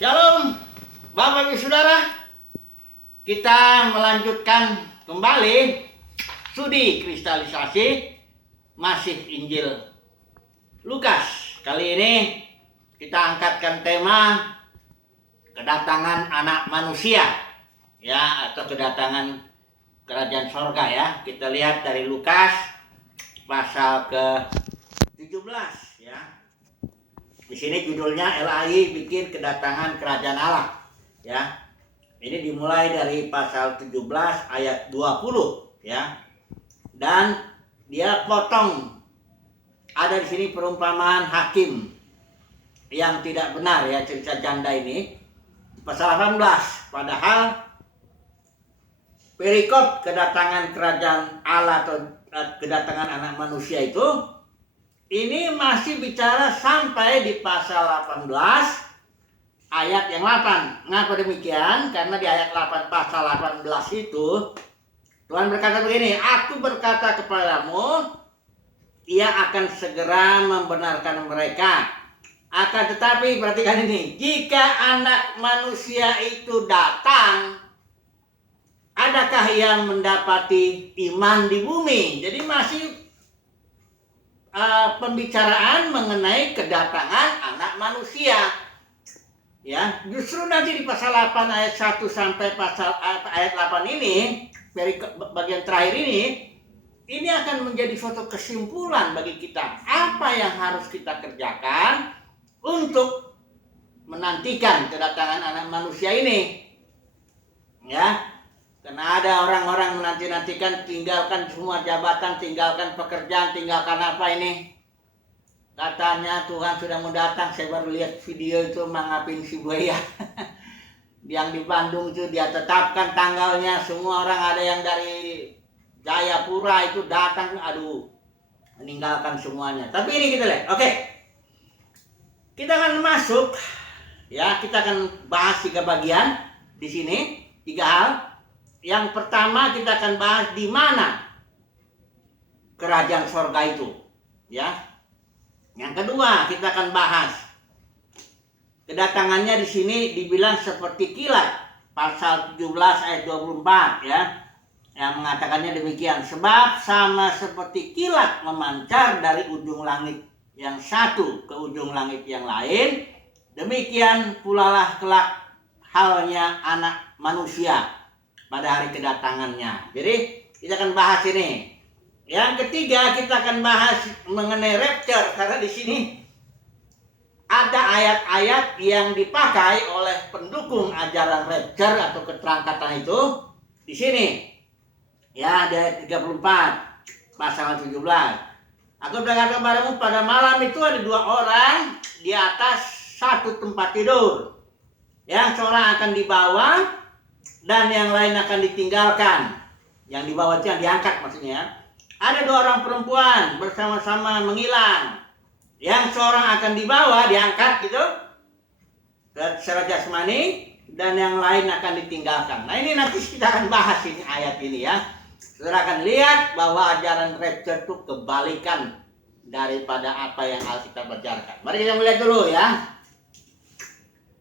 Shalom, Bapak Ibu Saudara. Kita melanjutkan kembali studi kristalisasi masih Injil Lukas. Kali ini kita angkatkan tema kedatangan anak manusia, ya, atau kedatangan kerajaan sorga, ya. Kita lihat dari Lukas pasal ke-17, ya. Di sini judulnya LAI bikin kedatangan kerajaan Allah, ya. Ini dimulai dari pasal 17 ayat 20, ya. Dan dia potong, ada di sini perumpamaan hakim yang tidak benar, ya, cerita janda ini pasal 18. Padahal perikop kedatangan kerajaan Allah atau kedatangan anak manusia itu ini masih bicara sampai di pasal 18 ayat yang 8. Mengapa demikian? Karena di ayat 8 pasal 18 itu Tuhan berkata begini, "Aku berkata kepadamu, ia akan segera membenarkan mereka. Akan tetapi," perhatikan ini, "jika anak manusia itu datang, adakah ia mendapati iman di bumi?" Jadi masih pembicaraan mengenai kedatangan anak manusia, ya. Justru nanti di pasal 8 ayat 1 sampai pasal ayat 8 ini, bagian terakhir ini akan menjadi suatu kesimpulan bagi kita apa yang harus kita kerjakan untuk menantikan kedatangan anak manusia ini, ya. Karena ada orang-orang menanti-nantikan, tinggalkan semua jabatan, tinggalkan pekerjaan, tinggalkan apa ini. Katanya Tuhan sudah mau datang. Saya baru lihat video itu mangapin si buaya. Yang di Bandung itu dia tetapkan tanggalnya. Semua orang, ada yang dari Jayapura itu datang. Aduh, meninggalkan semuanya. Tapi ini kita lihat. Oke. Kita akan masuk, ya, kita akan bahas 3 bagian di sini, 3 hal. Yang pertama kita akan bahas di mana kerajaan sorga itu, ya. Yang kedua kita akan bahas kedatangannya di sini dibilang seperti kilat, pasal 17 ayat 24, ya. Yang mengatakannya demikian, "Sebab sama seperti kilat memancar dari ujung langit yang satu ke ujung langit yang lain, demikian pula lah kelak halnya anak manusia pada hari kedatangannya." Jadi kita akan bahas ini. Yang ketiga kita akan bahas mengenai rapture, karena di sini ada ayat-ayat yang dipakai oleh pendukung ajaran rapture atau keterangkatan itu di sini. Ya, ada 34 pasal 17. "Aku berkata kepadamu, pada malam itu ada 2 orang di atas satu tempat tidur. Yang seorang akan dibawa dan yang lain akan ditinggalkan." Yang dibawa itu yang diangkat maksudnya. "Ada 2 orang perempuan bersama-sama menghilang. Yang seorang akan dibawa, diangkat gitu secara jasmani, dan yang lain akan ditinggalkan." Nah, ini nanti kita akan bahas ini ayat ini, ya. Saudara akan lihat bahwa ajaran rapture itu kebalikan daripada apa yang Alkitab ajarkan. Mari kita melihat dulu, ya.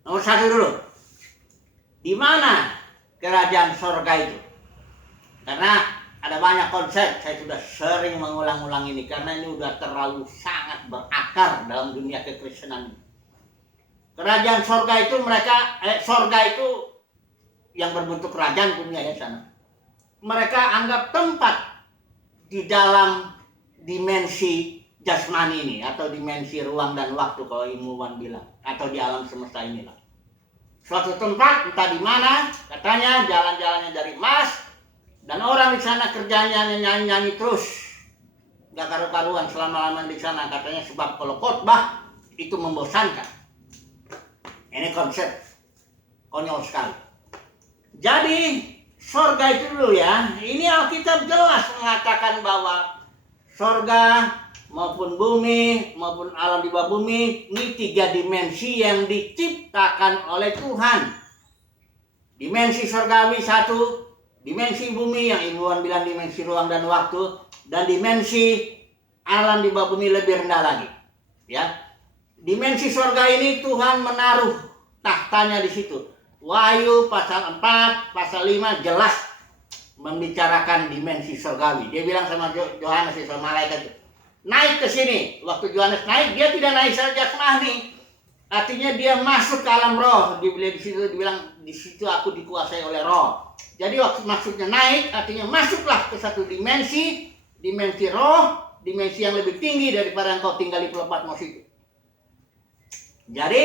Nomor 1 dulu. Di mana kerajaan sorga itu? Karena ada banyak konsep, saya sudah sering mengulang-ulang ini karena ini sudah terlalu sangat berakar dalam dunia kekristenan. Kerajaan sorga itu sorga itu yang berbentuk kerajaan dunia ya sana. Mereka anggap tempat di dalam dimensi jasmani ini atau dimensi ruang dan waktu kalau ilmuwan bilang, atau di alam semesta inilah. Suatu tempat entah di mana, katanya jalan-jalannya dari Mars, dan orang di sana kerjanya nyanyi-nyanyi terus, gak karu-karuan selama-lama di sana katanya, sebab kalau khotbah itu membosankan. Ini konsep konyol sekali. Jadi sorga itu dulu, ya. Ini Alkitab jelas mengatakan bahwa sorga maupun bumi maupun alam di bawah bumi ini 3 dimensi yang diciptakan oleh Tuhan. Dimensi sorgawi 1, dimensi bumi yang ilmuwan bilang dimensi ruang dan waktu, dan dimensi alam di bawah bumi lebih rendah lagi, ya. Dimensi sorga ini Tuhan menaruh tahtanya di situ. Wahyu pasal 4, pasal 5 jelas membicarakan dimensi surgawi. Dia bilang sama Yohanes, sama malaikat, naik ke sini. Waktu Yohanes naik, dia tidak naik secara jasmani. Artinya dia masuk ke alam roh. Di situ dibilang, di situ aku dikuasai oleh roh. Jadi waktu maksudnya naik, artinya masuklah ke satu dimensi roh, dimensi yang lebih tinggi daripada yang kau tinggal di pulau Patmos itu. Jadi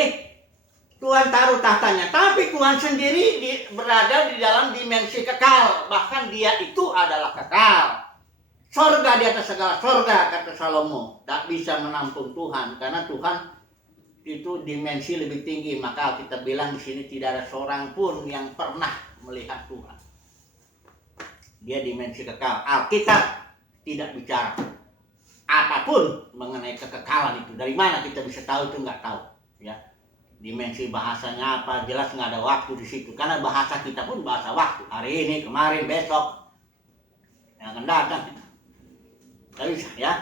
Tuhan taruh tahtanya, tapi Tuhan sendiri berada di dalam dimensi kekal. Bahkan dia itu adalah kekal. Sorga di atas segala sorga, kata Salomo. Tak bisa menampung Tuhan, karena Tuhan itu dimensi lebih tinggi. Maka kita bilang di sini tidak ada seorang pun yang pernah melihat Tuhan. Dia dimensi kekal. Alkitab tidak bicara apapun mengenai kekekalan itu. Dari mana kita bisa tahu? Itu nggak tahu. Ya, dimensi bahasanya apa? Jelas nggak ada waktu di situ. Karena bahasa kita pun bahasa waktu. Hari ini, kemarin, besok, yang akan datang. Tidak bisa, ya.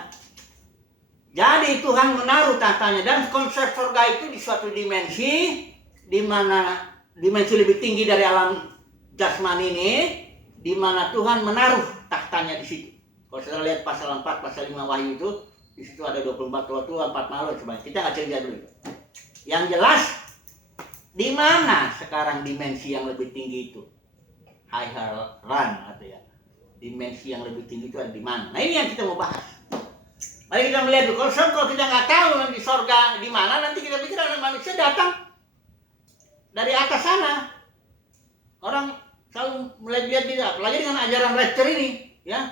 Jadi Tuhan menaruh tahtanya, dan konsep surga itu di suatu dimensi, di mana dimensi lebih tinggi dari alam jasmani ini, di mana Tuhan menaruh tahtanya di situ. Kalau kita lihat pasal 4, pasal 5 Wahyu itu, di situ ada 24 tua, 4 malu sebanyak. Kita nggak cerita dulu. Yang jelas, di mana sekarang dimensi yang lebih tinggi itu? Higher run, atau ya, dimensi yang lebih tinggi itu ada di mana? Nah, ini yang kita mau bahas. Mari kita melihat dulu. Kalau kita nggak tahu di sorga di mana, nanti kita pikir anak manusia datang dari atas sana. Orang selalu melihat dia, apalagi dengan ajaran rapture ini, ya.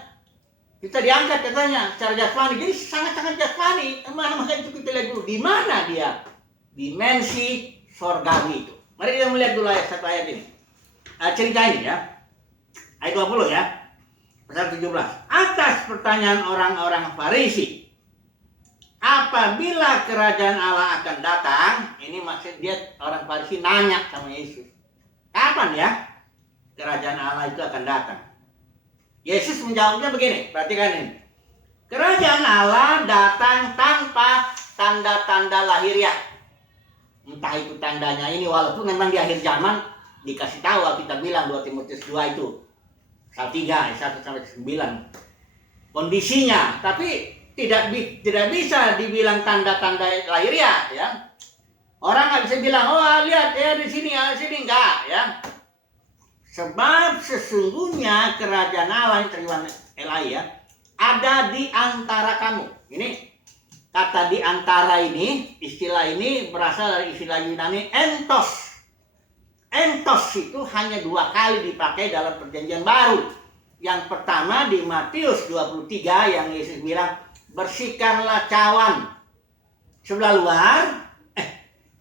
Kita diangkat katanya secara jasmani, jadi sangat-sangat jasmani. Maka itu kita lihat dulu di mana dia dimensi sorgawi itu. Mari kita melihat dulu satu ayat ini. Cerita ini, ya. Ayat 20, ya. Pasal 17. Atas pertanyaan orang-orang Farisi, apabila kerajaan Allah akan datang, ini maksud dia orang Farisi nanya sama Yesus, kapan ya kerajaan Allah itu akan datang? Yesus menjawabnya begini, perhatikan ini. Kerajaan Allah datang tanpa tanda-tanda lahiriah. Entah itu tandanya ini, walaupun memang di akhir zaman dikasih tahu, kita bilang 2 Timotius 2 itu, pasal 3, ayat 1-9. Kondisinya, tapi tidak bisa dibilang tanda-tanda lahiriah, ya. Orang nggak bisa bilang, oh lihat ya di sini enggak, ya. Sebab sesungguhnya kerajaan Allah yang terjemahan LI, ya, ada di antara kamu. Ini kata di antara ini, istilah ini berasal dari istilah Yunani entos. Entos itu hanya 2 kali dipakai dalam perjanjian baru. Yang pertama di Matius 23 yang Yesus bilang, bersihkanlah cawan sebelah luar,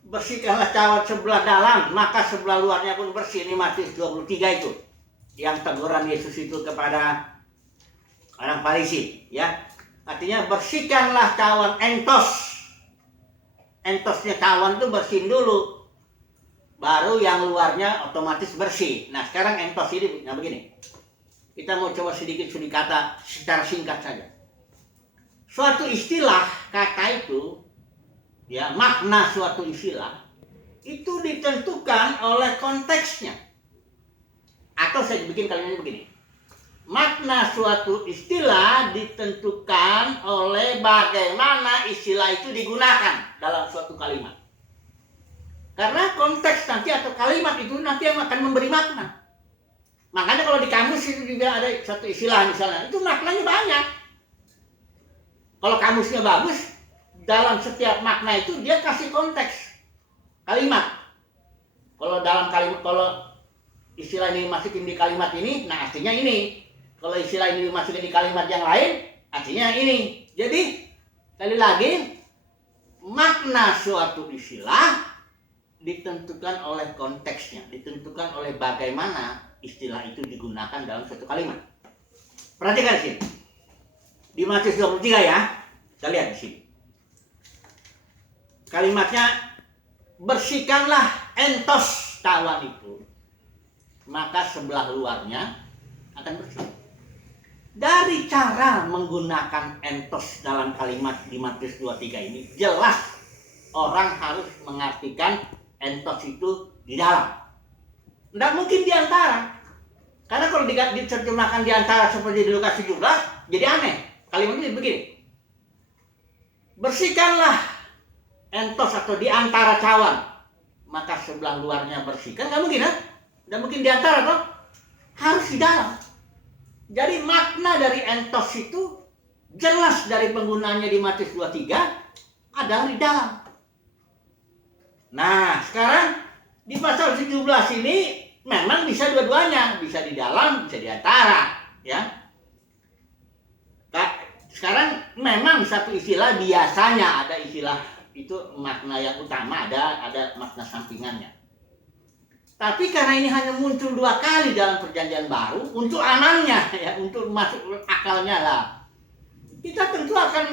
bersihkanlah cawan sebelah dalam, maka sebelah luarnya pun bersih. Ini Matius 23 itu. Yang teguran Yesus itu kepada orang Farisi, ya. Artinya bersihkanlah cawan entos. Entosnya cawan itu bersihin dulu, baru yang luarnya otomatis bersih. Nah, sekarang entos ini, nah begini. Kita mau coba sedikit studi kata secara singkat saja. Suatu istilah kata itu, ya, makna suatu istilah itu ditentukan oleh konteksnya. Atau saya bikin kalimatnya begini. Makna suatu istilah ditentukan oleh bagaimana istilah itu digunakan dalam suatu kalimat. Karena konteks nanti atau kalimat itu nanti yang akan memberi makna. Makanya kalau di kamus itu juga ada satu istilah misalnya, itu maknanya banyak. Kalau kamusnya bagus, dalam setiap makna itu dia kasih konteks kalimat. Kalau dalam kalimat, kalau istilah ini masukin di kalimat ini, nah artinya ini. Kalau istilah ini dimasukin di kalimat yang lain, artinya ini. Jadi, sekali lagi, makna suatu istilah ditentukan oleh konteksnya, ditentukan oleh bagaimana istilah itu digunakan dalam suatu kalimat. Perhatikan di sini. Di Matius 23, ya. Kita lihat di sini. Kalimatnya, bersihkanlah entos cawan itu, maka sebelah luarnya akan bersih. Dari cara menggunakan entos dalam kalimat di Matius 23 ini, jelas orang harus mengartikan entos itu di dalam. Tidak mungkin di antara. Karena kalau diterjemahkan di antara seperti di Lukas 17, jadi aneh. Kalimatnya begini. Bersihkanlah entos atau di antara cawan, maka sebelah luarnya bersih. Kan nggak mungkin, kan? Nggak mungkin di antara, toh? Harus di dalam. Jadi makna dari entos itu jelas dari penggunaannya di Matius 23 adalah di dalam. Nah, sekarang di pasal 17 ini memang bisa dua-duanya, bisa di dalam, bisa di antara, ya. Sekarang memang satu istilah biasanya ada istilah itu makna yang utama, ada makna sampingannya. Tapi karena ini hanya muncul 2 kali dalam perjanjian baru, untuk amannya, ya, untuk masuk akalnya lah, kita tentu akan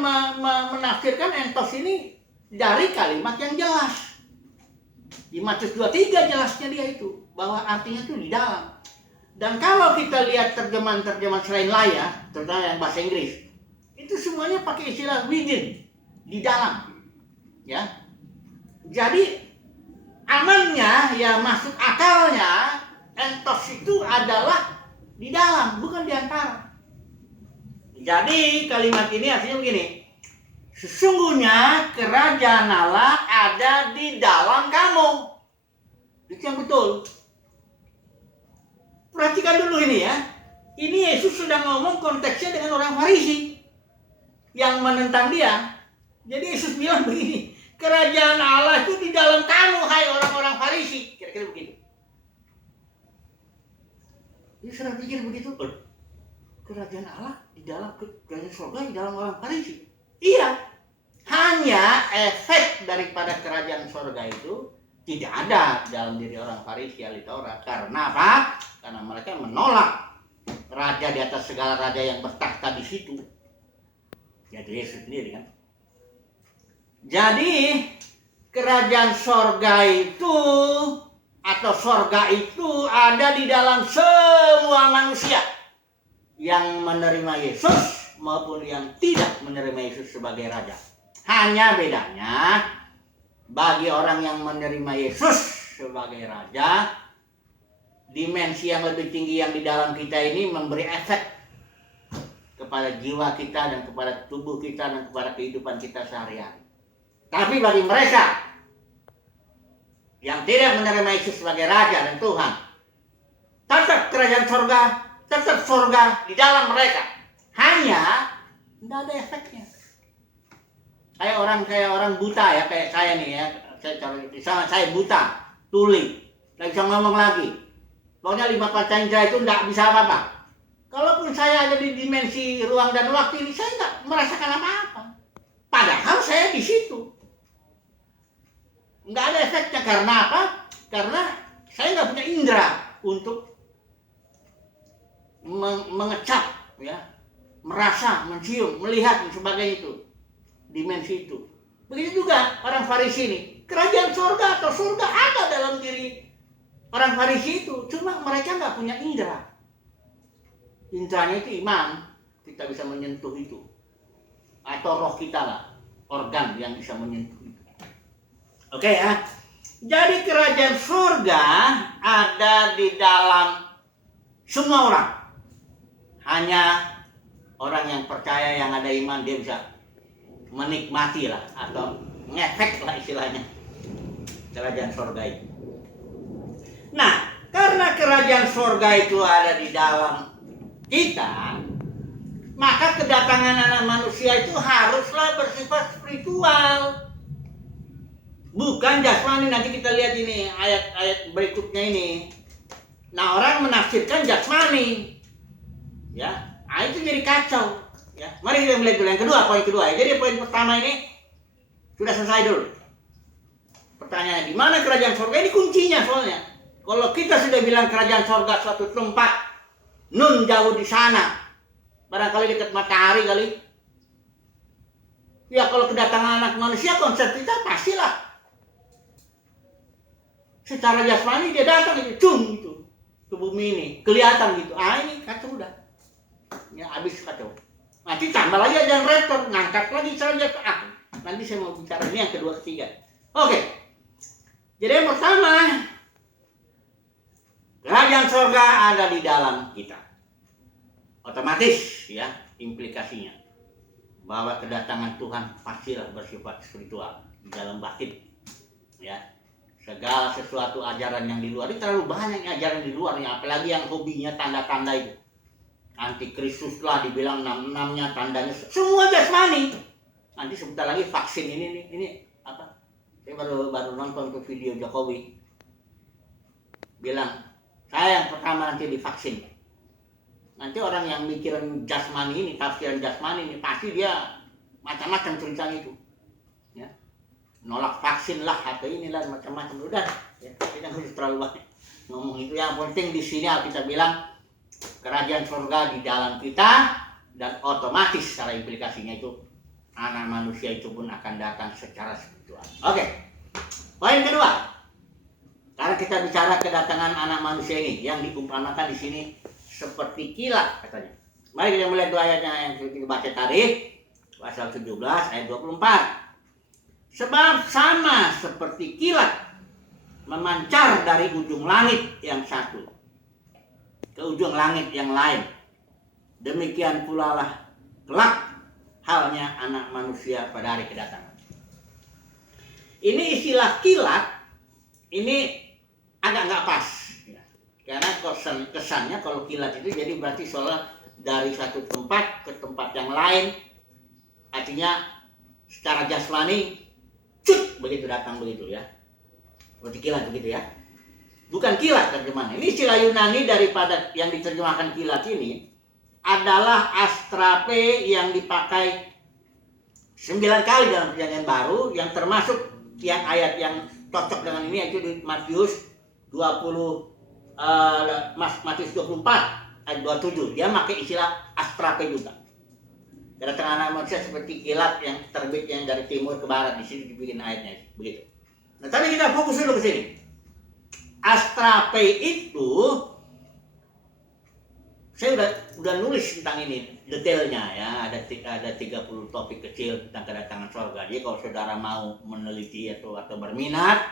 menafsirkan entos ini dari kalimat yang jelas. Di Matius 23 jelasnya dia itu, bahwa artinya itu di dalam. Dan kalau kita lihat terjemahan-terjemahan selain lain, terutama yang bahasa Inggris, itu semuanya pakai istilah within, di dalam. Ya. Jadi amannya, ya, masuk akalnya, entos itu adalah di dalam, bukan di antara. Jadi kalimat ini artinya begini. Sesungguhnya kerajaan Allah ada di dalam kamu. Itu yang betul. Perhatikan dulu ini, ya. Ini Yesus sedang ngomong konteksnya dengan orang Farisi yang menentang dia. Jadi Yesus bilang begini, kerajaan Allah itu di dalam kamu, hai orang-orang Farisi. Kira-kira begitu. Ini sudah pikir begitu. Kerajaan Allah di dalam, kerajaan surga di dalam orang Farisi. Iya, hanya efek daripada kerajaan surga itu tidak ada dalam diri orang Farisi ahli Taurat. Karena apa? Karena mereka menolak raja di atas segala raja yang bertakhta di situ. Yaitu Yesus sendiri, kan. Jadi kerajaan surga itu atau surga itu ada di dalam semua manusia yang menerima Yesus maupun yang tidak menerima Yesus sebagai raja. Hanya bedanya, bagi orang yang menerima Yesus sebagai raja, dimensi yang lebih tinggi yang di dalam kita ini memberi efek kepada jiwa kita dan kepada tubuh kita dan kepada kehidupan kita sehari-hari. Tapi bagi mereka yang tidak menerima Yesus sebagai raja dan Tuhan, tetap kerajaan surga, tetap surga di dalam mereka. Hanya tidak ada efeknya. Kayak orang buta, ya, kayak saya nih, ya. Saya buta, tuli, nggak bisa ngomong lagi. Pokoknya 5 panca itu nggak bisa apa-apa. Kalaupun saya ada di dimensi ruang dan waktu ini, saya nggak merasakan apa-apa. Padahal saya di situ. Nggak ada efeknya. Karena apa? Karena saya nggak punya indera untuk mengecap, ya, merasa, mencium, melihat dan sebagainya itu. Dimensi itu. Begitu juga orang Farisi ini. Kerajaan surga atau surga ada dalam diri orang Farisi itu. Cuma mereka nggak punya indera. Inderanya itu iman. Kita bisa menyentuh itu. Atau roh kita lah. Organ yang bisa menyentuh itu. Oke, ya. Jadi kerajaan surga ada di dalam semua orang. Hanya orang yang percaya, yang ada iman, dia bisa menikmati lah, atau ngefek lah istilahnya, kerajaan surga itu. Nah, karena kerajaan surga itu ada di dalam kita, maka kedatangan anak manusia itu haruslah bersifat spiritual, bukan jasmani. Nanti kita lihat ini ayat-ayat berikutnya ini. Nah, orang menafsirkan jasmani, ya, itu jadi kacau. Ya, mari kita melihat dulu yang kedua, poin kedua. Ya. Jadi poin pertama ini sudah selesai dulu. Pertanyaannya, di mana kerajaan surga? Ini kuncinya soalnya. Kalau kita sudah bilang kerajaan surga suatu tempat, nun jauh di sana, barangkali dekat matahari kali. Ya, kalau kedatangan anak manusia, konsep kita pastilah secara jasmani dia datang itu, gitu, ke bumi ini, kelihatan gitu. Ini kacau udah. Ya, habis kacau. Nanti tambah lagi generator, ngangkat lagi saja ke aku. Nanti saya mau bicara ini yang kedua, ketiga. Oke. Jadi yang pertama, kerajaan surga ada di dalam kita. Otomatis ya implikasinya bahwa kedatangan Tuhan pastilah bersifat spiritual di dalam batin. Ya, segala sesuatu ajaran yang di luar, ini terlalu banyak ajaran di luarnya, apalagi yang hobinya tanda-tanda itu. Antikristus lah dibilang 66-nya tandanya semua jasmani. Nanti sebentar lagi vaksin ini apa? Saya baru nonton ke video Jokowi bilang saya yang pertama nanti divaksin. Nanti orang yang mikirin jasmani ini, tafsiran jasmani ini, pasti dia macam-macam ceritanya itu. Ya. Nolak vaksin lah atau inilah macam-macam, udah ya, kita harus terlalu banyak ngomong itu. Yang penting di sini kita bilang kerajaan surga di dalam kita, dan otomatis secara implikasinya itu anak manusia itu pun akan datang secara spiritual. Oke. Poin kedua, karena kita bicara kedatangan anak manusia ini yang diumpamakan di sini seperti kilat katanya. Mari kita melihat dua ayatnya yang kita baca tadi, pasal 17 ayat 24. Sebab sama seperti kilat memancar dari ujung langit yang satu ke ujung langit yang lain, demikian pula lah kelak halnya anak manusia pada hari kedatangan. Ini istilah kilat ini agak nggak pas. Karena kesannya kalau kilat itu jadi berarti soalnya dari satu tempat ke tempat yang lain, artinya secara jasmani cut begitu datang begitu ya, seperti kilat begitu ya. Bukan kilat terjemahan. Ini istilah Yunani daripada yang diterjemahkan kilat ini adalah astrape yang dipakai 9 kali dalam Perjanjian Baru, yang termasuk yang ayat yang cocok dengan ini yaitu di Matius 24 ayat 27. Dia pakai istilah astrape juga. Kedatangan anak manusia seperti kilat yang terbit yang dari timur ke barat, di sini dibikin ayatnya begitu. Nah, tapi kita fokus dulu ke sini. Astrape itu saya udah nulis tentang ini detailnya ya, ada 30 topik kecil tentang kedatangan surga. Jadi kalau saudara mau meneliti atau berminat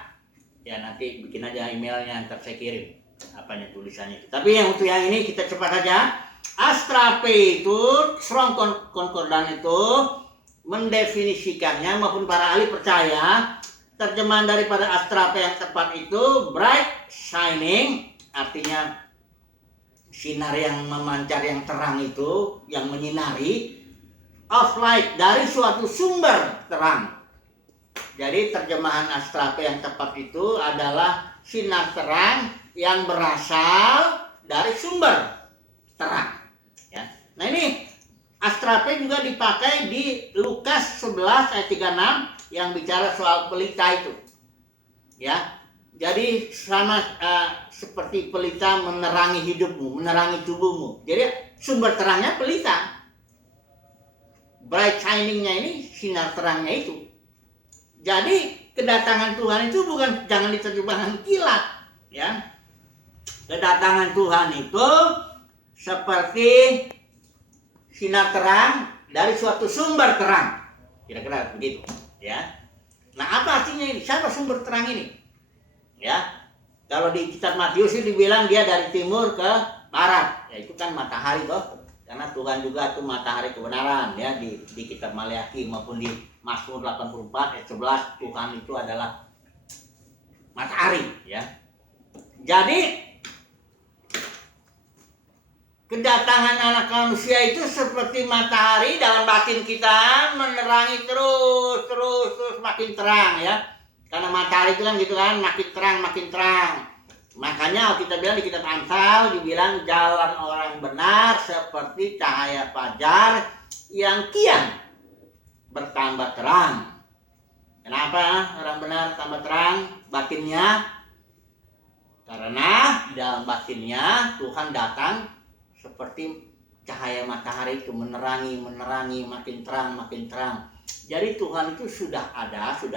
ya nanti bikin aja emailnya, ntar saya kirim apanya tulisannya. Tapi yang untuk yang ini kita cepat saja. Astrape itu Strong Concordance itu mendefinisikannya, maupun para ahli percaya terjemahan daripada astrape yang tepat itu bright shining, artinya sinar yang memancar, yang terang itu, yang menyinari, of light, dari suatu sumber terang. Jadi terjemahan astrape yang tepat itu adalah sinar terang yang berasal dari sumber terang. Ya. Nah ini astrape juga dipakai di Lukas 11 ayat 36 yang bicara soal pelita itu. Ya. Jadi sama seperti pelita menerangi hidupmu, menerangi tubuhmu. Jadi sumber terangnya pelita. Bright shiningnya ini sinar terangnya itu. Jadi kedatangan Tuhan itu bukan, jangan diterjemahkan kilat, ya. Kedatangan Tuhan itu seperti sinar terang dari suatu sumber terang. Kira-kira begitu, ya. Nah, apa artinya ini? Siapa sumber terang ini? Ya, kalau di kitab Matius itu dibilang dia dari timur ke barat, ya itu kan matahari toh, karena Tuhan juga itu matahari kebenaran ya, di kitab Maleakhi maupun di Mazmur 84 ayat 11 Tuhan itu adalah matahari ya. Jadi kedatangan anak manusia itu seperti matahari dalam batin kita, menerangi terus makin terang ya. Karena matahari itu kan gitu kan, makin terang. Makanya kita bilang di kitab Amsal dibilang jalan orang benar seperti cahaya fajar yang kian bertambah terang. Kenapa orang benar tambah terang batinnya? Karena di dalam batinnya Tuhan datang seperti cahaya matahari itu, menerangi makin terang. Jadi Tuhan itu sudah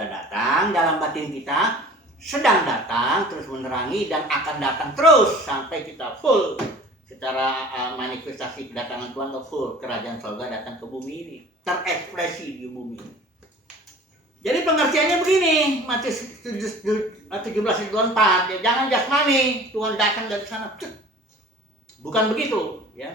datang dalam batin kita, sedang datang terus menerangi, dan akan datang terus sampai kita full secara manifestasi kedatangan Tuhan, full kerajaan surga datang ke bumi ini, terekspresi di bumi ini. Jadi pengertiannya begini, Matius 17:24, ya, jangan jasmani, Tuhan datang dari sana. Bukan begitu, ya.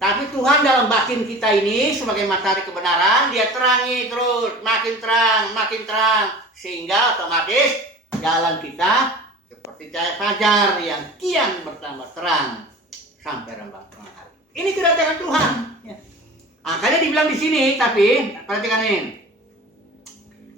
Tapi Tuhan dalam batin kita ini sebagai matahari kebenaran, dia terangi terus, makin terang, sehingga otomatis jalan kita seperti cahaya fajar yang kian bertambah terang sampai rembang tengah hari. Ini kedatangan Tuhan. Ya. Makanya dibilang di sini, tapi perhatikan ini.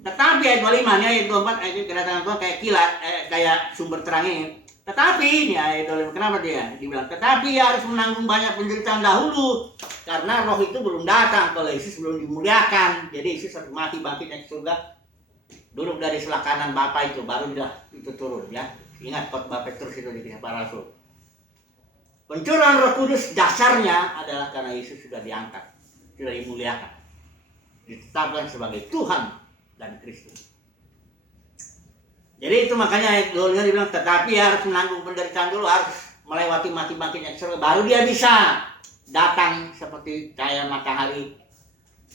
Tetapi ayat 25, ini ayat 24, ayat kedatangan Tuhan kayak kilat, kayak sumber terang ini. Tetapi, ini ayat 25, kenapa dia dibilang? Tetapi ia harus menanggung banyak penderitaan dahulu. Karena roh itu belum datang, kalau Yesus belum dimuliakan. Jadi Yesus harus mati, bangkit naik ke surga. Duduk dari sebelah kanan Bapa itu, baru dia itu turun, ya. Ingat khotbah Petrus itu di Kisah Para Rasul. Pencurahan Roh Kudus dasarnya adalah karena Yesus sudah diangkat, sudah dimuliakan, ditetapkan sebagai Tuhan dan Kristus. Jadi itu makanya ayat 2 dibilang, tetapi harus menanggung penderitaan dulu, harus melewati mati-matinya surga, baru dia bisa datang seperti cahaya matahari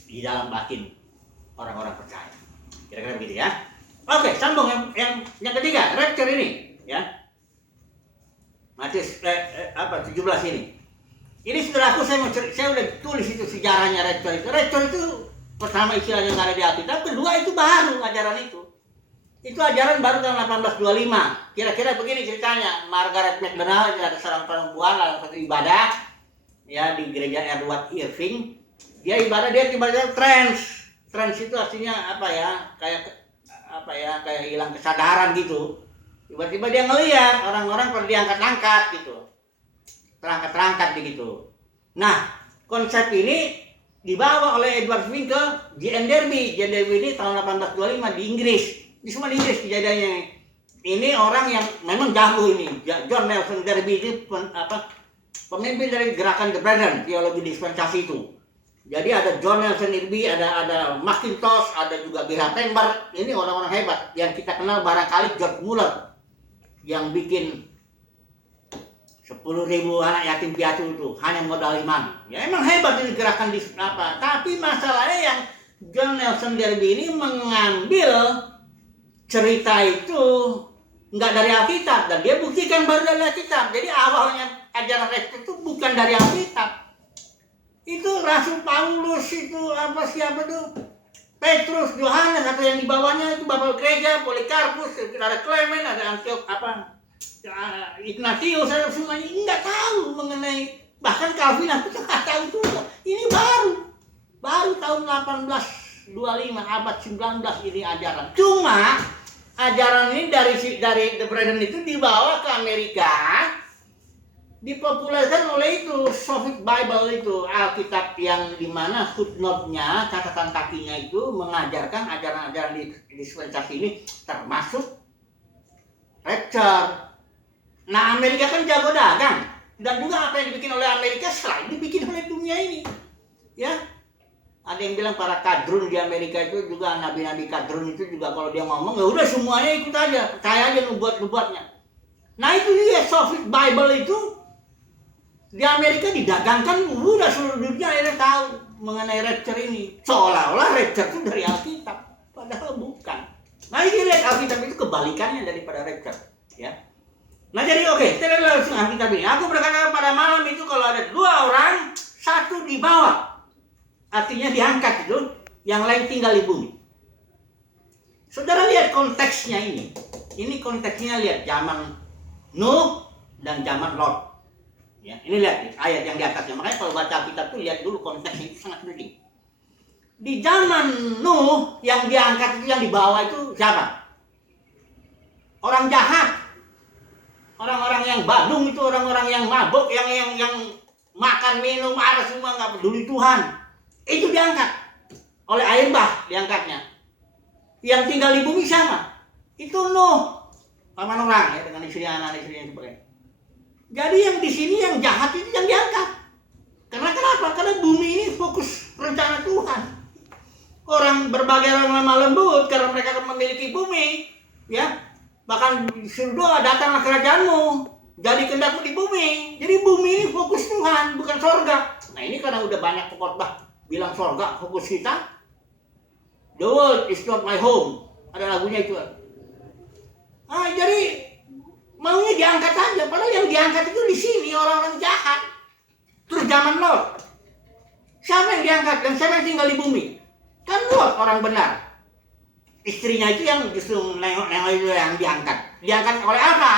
di dalam batin orang-orang percaya. Kira-kira begitu ya. Oke, sambung yang ketiga, rapture ini, ya. Matius 17 ini. Ini saudaraku, saya udah tulis itu sejarahnya rapture itu. Rapture itu pertama istilahnya nggak ada di Alkitab, kedua itu baru ajaran itu. Itu ajaran baru tahun 1825. Kira-kira begini ceritanya. Margaret McDonald ada seorang perempuan dalam satu ibadah, ya, di gereja Edward Irving. Dia ibadah trance. Trance itu artinya apa ya? Kayak hilang kesadaran gitu. Tiba-tiba dia ngelihat orang-orang pada diangkat-angkat gitu. Terangkat-terangkat begitu. Nah, konsep ini dibawa oleh Edward Irving ke J.N. Derby. J.N. Derby ini tahun 1825 di Inggris. Di semua di Inggris kejadiannya. Ini orang yang memang jago ini. John Nelson Darby itu pemimpin dari gerakan The Brethren, teologi dispensasi itu. Jadi ada John Nelson Darby, ada Mackintosh, ada juga B.H. Pember. Ini orang-orang hebat. Yang kita kenal barangkali George Muller yang bikin 10.000 anak yatim piatu itu hanya modal iman. Ya emang hebat ini gerakan Tapi masalahnya yang John Nelson Darby ini mengambil cerita itu nggak dari Alkitab, dan dia buktikan baru dari Alkitab. Jadi awalnya ajaran rapture itu bukan dari Alkitab. Itu Rasul Paulus itu siapa tuh? Petrus, Yohanes, atau yang di bawahnya itu Bapak Gereja, Polikarpus, ada Clement, ada Antioch Ignatius, semuanya nggak tahu mengenai, bahkan Calvin aku nggak tahu juga. Ini baru tahun 1825 abad 19 ini ajaran. Cuma ajaran ini dari The Brethren itu dibawa ke Amerika, dipopulerkan oleh itu Soviet Bible itu, Alkitab yang dimana footnote-nya, catatan kakinya itu mengajarkan ajaran-ajaran di dispensasi ini, termasuk rapture. Nah, Amerika kan jago dagang, dan juga apa yang dibikin oleh Amerika selain dibikin oleh dunia ini, ya. Ada yang bilang para kadrun di Amerika itu juga, nabi-nabi kadrun itu juga kalau dia ngomong, ya udah semuanya ikut aja, percaya aja nubuat-nubuatnya. Nah itu dia, Soviet Bible itu di Amerika didagangkan, udah seluruh dunia akhirnya tahu mengenai rapture ini. Seolah-olah rapture itu dari Alkitab, padahal bukan. Nah ini lihat, Alkitab itu kebalikannya daripada rapture, ya. Nah jadi oke, kita lihat langsung Alkitab ini. Aku berkata pada malam itu kalau ada 2 orang, satu dibawa, artinya diangkat itu, yang lain tinggal di bumi. Saudara lihat konteksnya ini. Ini konteksnya, lihat zaman Nuh dan zaman Lot. Ya, ini lihat ayat yang di atasnya. Makanya kalau baca Alkitab tuh lihat dulu konteksnya, itu sangat penting. Di zaman Nuh yang diangkat itu, yang dibawa itu siapa? Orang jahat. Orang-orang yang badung itu, orang-orang yang mabuk, yang makan minum apa semua, nggak peduli Tuhan. Itu diangkat oleh air bah, diangkatnya. Yang tinggal di bumi sama, itu Nuh, 8 orang ya, dengan istri anak istri yang sebagainya. Jadi yang di sini yang jahat itu yang diangkat. Karena kenapa? Karena bumi ini fokus rencana Tuhan. Orang berbagai orang lemah lembut karena mereka akan memiliki bumi, ya. Bahkan surga, datanglah kerajaanmu, jadi kehendakmu di bumi. Jadi bumi ini fokus Tuhan, bukan sorga. Nah ini karena udah banyak pengkhotbah bilang sorga fokus kita, The world is not my home. Ada lagunya itu. Jadi maunya diangkat aja. Padahal yang diangkat itu di sini orang-orang jahat. Terus zaman Lot. Siapa yang diangkat dan siapa yang tinggal di bumi? Kan Lot orang benar. Istrinya itu yang justru nengok-nengok itu yang diangkat. Diangkat oleh apa?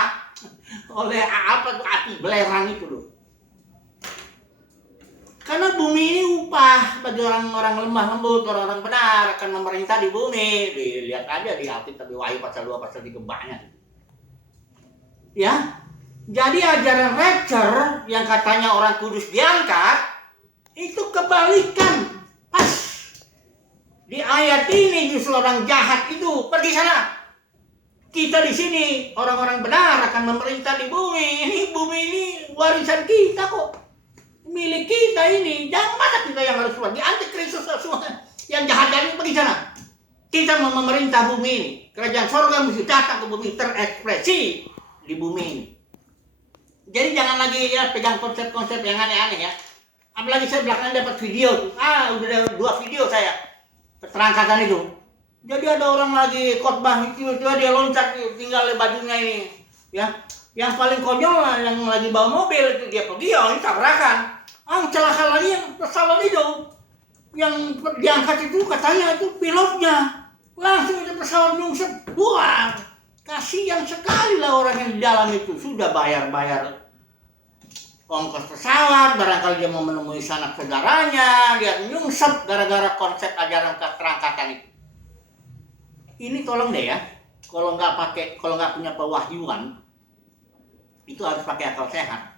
Oleh apa tuh api belerang itu loh. Karena bumi ini upah bagi orang-orang lemah lembut, orang-orang benar akan memerintah di bumi. Dilihat aja di Alkitab di Wahyu pasal 2 pasal 3 banyak. Ya. Jadi ajaran rapture yang katanya orang kudus diangkat itu kebalikan. Pas di ayat ini justru orang jahat itu pergi sana. Kita di sini orang-orang benar akan memerintah di bumi. Bumi ini warisan kita kok, milik kita ini. Jangan masa kita yang harus pergi. Antikristus semua yang jahat-jahat pergi sana. Kita mau memerintah bumi ini. Kerajaan sorga mesti datang ke bumi, terekspresi di bumi ini. Jadi jangan lagi ya pegang konsep-konsep yang aneh-aneh ya. Apalagi saya belakangan dapat video. Udah 2 video saya keterangkatan itu. Jadi ada orang lagi khotbah tiba-tiba dia loncat tinggal bajunya ini, ya. Yang paling konyol yang lagi bawa mobil itu dia pergi, ini tabrakan. Celaka lagi yang pesawat itu, yang diangkat itu katanya itu pilotnya, langsung itu pesawat nyungsep, buang. Kasihan sekali lah orang yang di dalam itu sudah bayar ongkos pesawat, barangkali dia mau menemui sanak saudaranya, dia nyungsep gara-gara konsep ajaran keterangkatan itu. Ini tolong deh ya, kalau nggak punya pewahyuan, itu harus pakai akal sehat.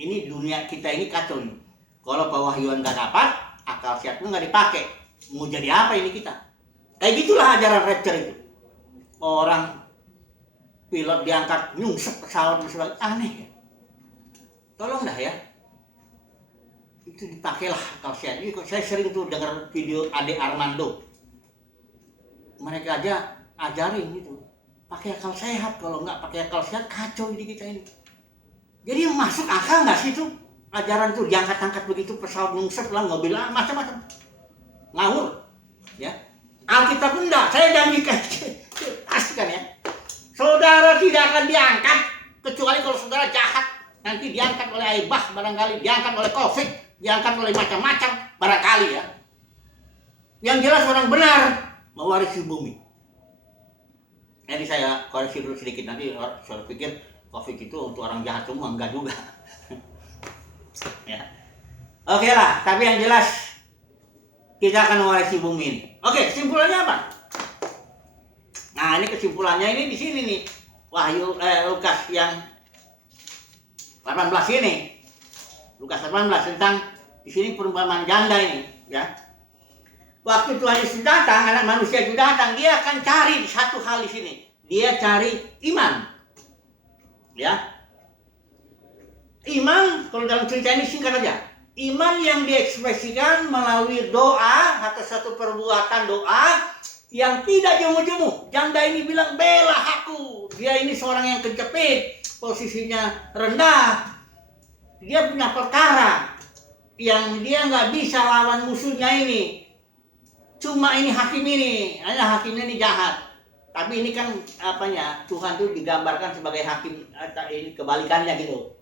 Ini dunia kita ini kacau nih. Kalau pewahyuan nggak dapat, akal sehatnya nggak dipakai. Mau jadi apa ini kita? Kayak gitulah ajaran rapture itu. Orang pilot diangkat nyungsep pesawat dan sebagainya, aneh ya. Tolong dah ya, itu dipakailah akal sehat. Ini saya sering tuh dengar video Ade Armando. Mereka aja ajarin gitu, pakai akal sehat. Kalau nggak pakai akal sehat, kacau di kita ini. Jadi masuk akal nggak sih itu ajaran tuh diangkat-angkat begitu pesawat nyungsep lah, mobil lah, macam-macam, ngawur, ya. Alkitab pun enggak. Saya janjikan, pastikan ya, saudara tidak akan diangkat kecuali kalau saudara jahat. Nanti diangkat oleh aibah barangkali, diangkat oleh COVID, diangkat oleh macam-macam barangkali ya. Yang jelas orang benar mewarisi bumi. Jadi saya koreksi dulu sedikit, nanti saya pikir COVID itu untuk orang jahat semua, enggak juga. Ya. Oke lah, tapi yang jelas kita akan mewarisi bumi ini. Oke, kesimpulannya apa? Nah, ini kesimpulannya ini di sini nih. Wahyu Lukas yang 18 ini. Lukas 18 tentang di sini perumpamaan janda ini, ya. Waktu Tuhan Yesus datang, anak manusia itu datang, dia akan cari satu hal di sini. Dia cari iman. Ya. Iman, kalau dalam cerita ini singkat aja. Iman yang diekspresikan melalui doa atau satu perbuatan doa yang tidak jemu-jemu. Janda ini bilang, bela aku. Dia ini seorang yang kejepit, posisinya rendah. Dia punya perkara yang dia nggak bisa lawan musuhnya ini. Cuma ini hakim ini, hanya hakimnya ini jahat. Tapi ini kan apanya, Tuhan tuh digambarkan sebagai hakim, ini kebalikannya gitu.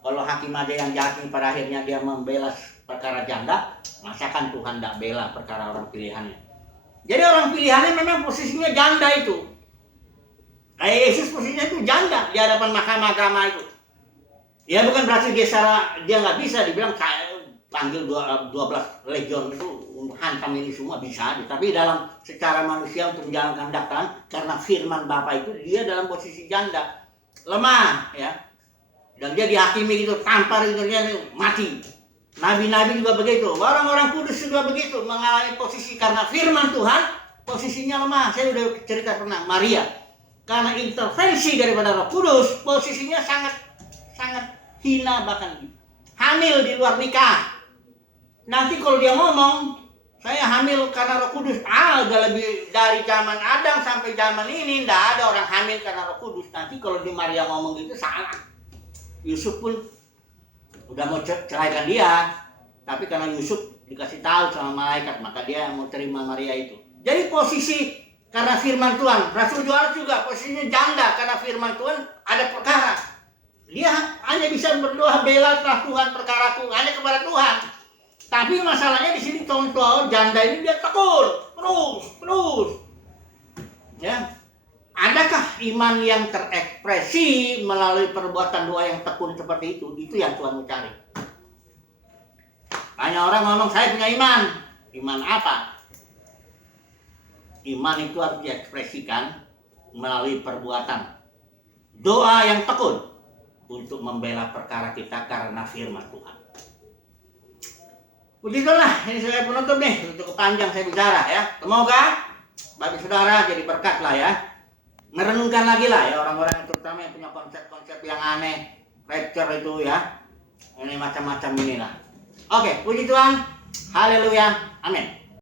Kalau hakim ada yang jahat ini pada akhirnya dia membela perkara janda, masakan Tuhan tidak bela perkara orang pilihannya. Jadi orang pilihannya memang posisinya janda itu. Kayak Yesus posisinya itu janda di hadapan mahkamah agama itu. Ya bukan berarti dia nggak bisa dibilang panggil 12 legion itu hantam ini semua bisa, tapi dalam secara manusia untuk menjalankan dakwaan karena firman Bapa itu dia dalam posisi janda, lemah ya. Dan dia dihakimi gitu, tampar itu dia mati. Nabi-nabi juga begitu, orang-orang kudus juga begitu, mengalami posisi karena firman Tuhan, posisinya lemah. Saya udah cerita pernah Maria, karena intervensi daripada Roh Kudus, posisinya sangat hina, bahkan hamil di luar nikah. Nanti kalau dia ngomong, saya hamil karena Roh Kudus, udah lebih dari zaman Adam sampai zaman ini, tidak ada orang hamil karena Roh Kudus. Nanti kalau di Maria ngomong gitu salah. Yusuf pun udah mau ceraikan dia, tapi karena Yusuf dikasih tahu sama malaikat, maka dia mau terima Maria itu. Jadi posisi karena firman Tuhan, Rasul Yohanes juga posisinya janda karena firman Tuhan ada perkara. Dia hanya bisa berdoa, belalah Tuhan perkaraku, hanya kepada Tuhan. Tapi masalahnya di sini contoh janda ini dia tekun terus. Ya. Adakah iman yang terekspresi melalui perbuatan doa yang tekun seperti itu? Itu yang Tuhan mau cari. Banyak orang ngomong saya punya iman. Iman apa? Iman itu harus diekspresikan melalui perbuatan. Doa yang tekun untuk membela perkara kita karena firman Tuhan. Begitulah, ini saya penutup nih. Untuk panjang saya bicara ya. Semoga bagi saudara jadi berkat lah ya. Merenungkan lagi lah ya orang-orang yang terutama yang punya konsep-konsep yang aneh, rapture itu ya. Ini macam-macam inilah. Oke, puji Tuhan. Haleluya. Amin.